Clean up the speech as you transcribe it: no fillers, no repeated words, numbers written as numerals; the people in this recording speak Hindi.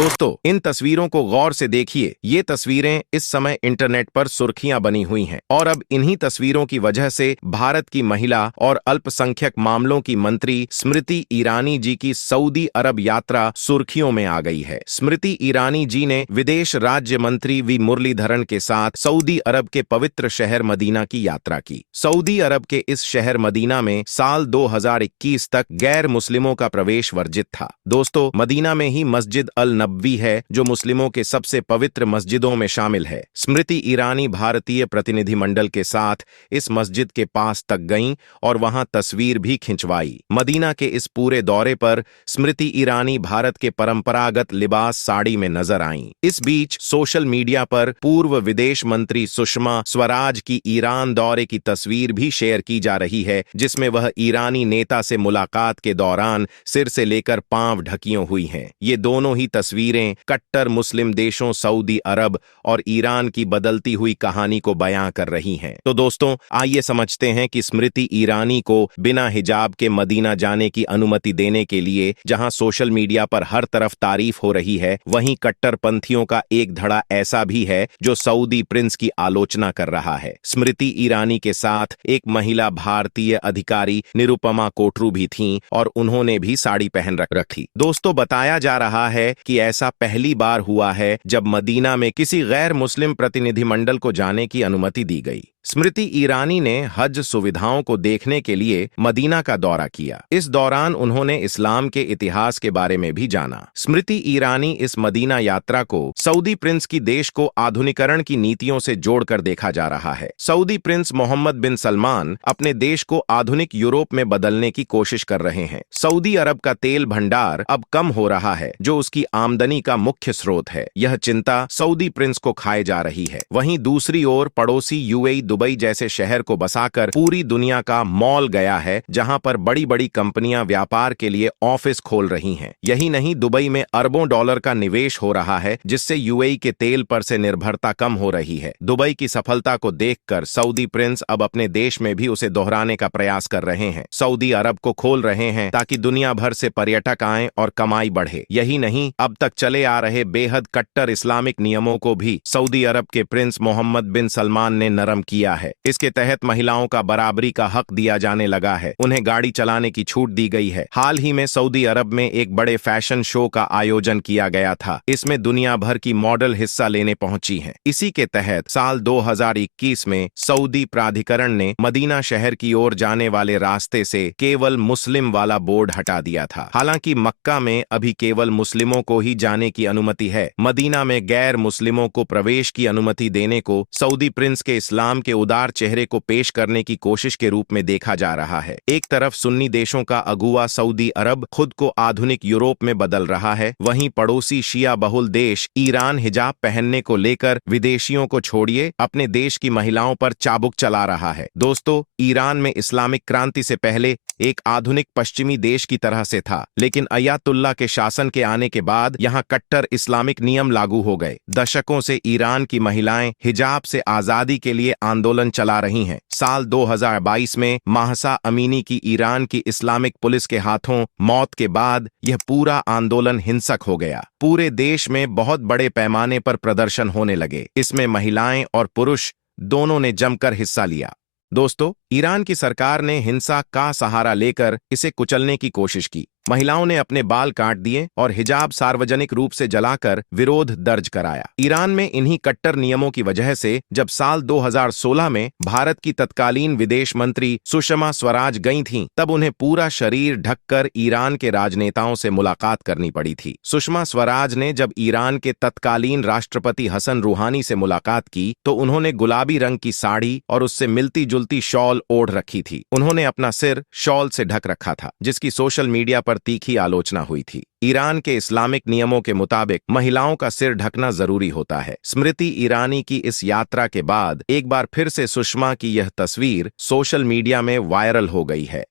दोस्तों, इन तस्वीरों को गौर से देखिए। ये तस्वीरें इस समय इंटरनेट पर सुर्खियां बनी हुई हैं और अब इन्हीं तस्वीरों की वजह से भारत की महिला और अल्पसंख्यक मामलों की मंत्री स्मृति ईरानी जी की सऊदी अरब यात्रा सुर्खियों में आ गई है। स्मृति ईरानी जी ने विदेश राज्य मंत्री वी मुरलीधरन के साथ सऊदी अरब के पवित्र शहर मदीना की यात्रा की। सऊदी अरब के इस शहर मदीना में साल 2021 तक गैर मुस्लिमों का प्रवेश वर्जित था। दोस्तों, मदीना में ही मस्जिद अल नबवी है जो मुस्लिमों के सबसे पवित्र मस्जिदों में शामिल है। स्मृति ईरानी भारतीय प्रतिनिधिमंडल के साथ इस मस्जिद के पास तक गईं और वहां तस्वीर भी खिंचवाई। मदीना के इस पूरे दौरे पर स्मृति ईरानी भारत के परंपरागत लिबास साड़ी में नजर आईं। इस बीच सोशल मीडिया पर पूर्व विदेश मंत्री सुषमा स्वराज की ईरान दौरे की तस्वीर भी शेयर की जा रही है, जिसमें वह ईरानी नेता से मुलाकात के दौरान सिर से लेकर पांव ढकियों हुई हैं। ये दोनों ही तस्वीरें कट्टर मुस्लिम देशों सऊदी अरब और ईरान की बदलती हुई कहानी को बयां कर रही हैं। तो दोस्तों, आइए समझते हैं कि स्मृति ईरानी को बिना हिजाब के मदीना जाने की अनुमति देने के लिए जहां सोशल मीडिया पर हर तरफ तारीफ हो रही है, वहीं कट्टरपंथियों का एक धड़ा ऐसा भी है जो सऊदी प्रिंस की आलोचना कर रहा है। स्मृति ईरानी के साथ एक महिला भारतीय अधिकारी निरुपमा कोटरू भी थीं और उन्होंने भी साड़ी पहन रखी। दोस्तों, बताया जा रहा है कि ऐसा पहली बार हुआ है जब मदीना में किसी गैर मुस्लिम प्रतिनिधिमंडल को जाने की अनुमति दी गई। स्मृति ईरानी ने हज सुविधाओं को देखने के लिए मदीना का दौरा किया। इस दौरान उन्होंने इस्लाम के इतिहास के बारे में भी जाना। स्मृति ईरानी इस मदीना यात्रा को सऊदी प्रिंस की देश को आधुनिकरण की नीतियों से जोड़कर देखा जा रहा है। सऊदी प्रिंस मोहम्मद बिन सलमान अपने देश को आधुनिक यूरोप में बदलने की कोशिश कर रहे हैं। सऊदी अरब का तेल भंडार अब कम हो रहा है, जो उसकी आमदनी का मुख्य स्रोत है। यह चिंता सऊदी प्रिंस को खाए जा रही है। वहीं दूसरी ओर पड़ोसी यूएई दुबई जैसे शहर को बसाकर पूरी दुनिया का मॉल गया है, जहां पर बड़ी बड़ी कंपनियां व्यापार के लिए ऑफिस खोल रही हैं। यही नहीं, दुबई में अरबों डॉलर का निवेश हो रहा है, जिससे यूएई के तेल पर से निर्भरता कम हो रही है। दुबई की सफलता को देखकर सऊदी प्रिंस अब अपने देश में भी उसे दोहराने का प्रयास कर रहे हैं। सऊदी अरब को खोल रहे हैं ताकि दुनिया भर से पर्यटक आएं और कमाई बढ़े। यही नहीं, अब तक चले आ रहे बेहद कट्टर इस्लामिक नियमों को भी सऊदी अरब के प्रिंस मोहम्मद बिन सलमान ने नरम किया है। इसके तहत महिलाओं का बराबरी का हक दिया जाने लगा है। उन्हें गाड़ी चलाने की छूट दी गई है। हाल ही में सऊदी अरब में एक बड़े फैशन शो का आयोजन किया गया था। इसमें दुनिया भर की मॉडल हिस्सा लेने पहुंची हैं। इसी के तहत साल 2021 में सऊदी प्राधिकरण ने मदीना शहर की ओर जाने वाले रास्ते से केवल मुस्लिम वाला बोर्ड हटा दिया था। हालांकि मक्का में अभी केवल मुस्लिमों को ही जाने की अनुमति है। मदीना में गैर मुस्लिमों को प्रवेश की अनुमति देने को सऊदी प्रिंस के इस्लाम के उदार चेहरे को पेश करने की कोशिश के रूप में देखा जा रहा है। एक तरफ सुन्नी देशों का अगुवा सऊदी अरब खुद को आधुनिक यूरोप में बदल रहा है, वहीं पड़ोसी शिया बहुल देश ईरान हिजाब पहनने को लेकर विदेशियों को छोड़िए अपने देश की महिलाओं पर चाबुक चला रहा है। दोस्तों, ईरान में इस्लामिक क्रांति से पहले एक आधुनिक पश्चिमी देश की तरह से था, लेकिन अयातुल्ला के शासन के आने के बाद यहाँ कट्टर इस्लामिक नियम लागू हो गए। दशकों से ईरान की महिलाएं हिजाब से आजादी के लिए आंदोलन चला रही हैं। साल 2022 में महसा अमीनी की ईरान की इस्लामिक पुलिस के हाथों मौत के बाद यह पूरा आंदोलन हिंसक हो गया। पूरे देश में बहुत बड़े पैमाने पर प्रदर्शन होने लगे। इसमें महिलाएं और पुरुष दोनों ने जमकर हिस्सा लिया। दोस्तों, ईरान की सरकार ने हिंसा का सहारा लेकर इसे कुचलने की कोशिश की। महिलाओं ने अपने बाल काट दिए और हिजाब सार्वजनिक रूप से जलाकर विरोध दर्ज कराया। ईरान में इन्हीं कट्टर नियमों की वजह से जब साल 2016 में भारत की तत्कालीन विदेश मंत्री सुषमा स्वराज गईं थीं, तब उन्हें पूरा शरीर ढककर ईरान के राजनेताओं से मुलाकात करनी पड़ी थी। सुषमा स्वराज ने जब ईरान के तत्कालीन राष्ट्रपति हसन रूहानी से मुलाकात की तो उन्होंने गुलाबी रंग की साड़ी और उससे मिलती जुलती शॉल ओढ़ रखी थी। उन्होंने अपना सिर शॉल से ढक रखा था, जिसकी सोशल मीडिया पर तीखी आलोचना हुई थी। ईरान के इस्लामिक नियमों के मुताबिक महिलाओं का सिर ढकना जरूरी होता है। स्मृति ईरानी की इस यात्रा के बाद एक बार फिर से सुषमा की यह तस्वीर सोशल मीडिया में वायरल हो गई है।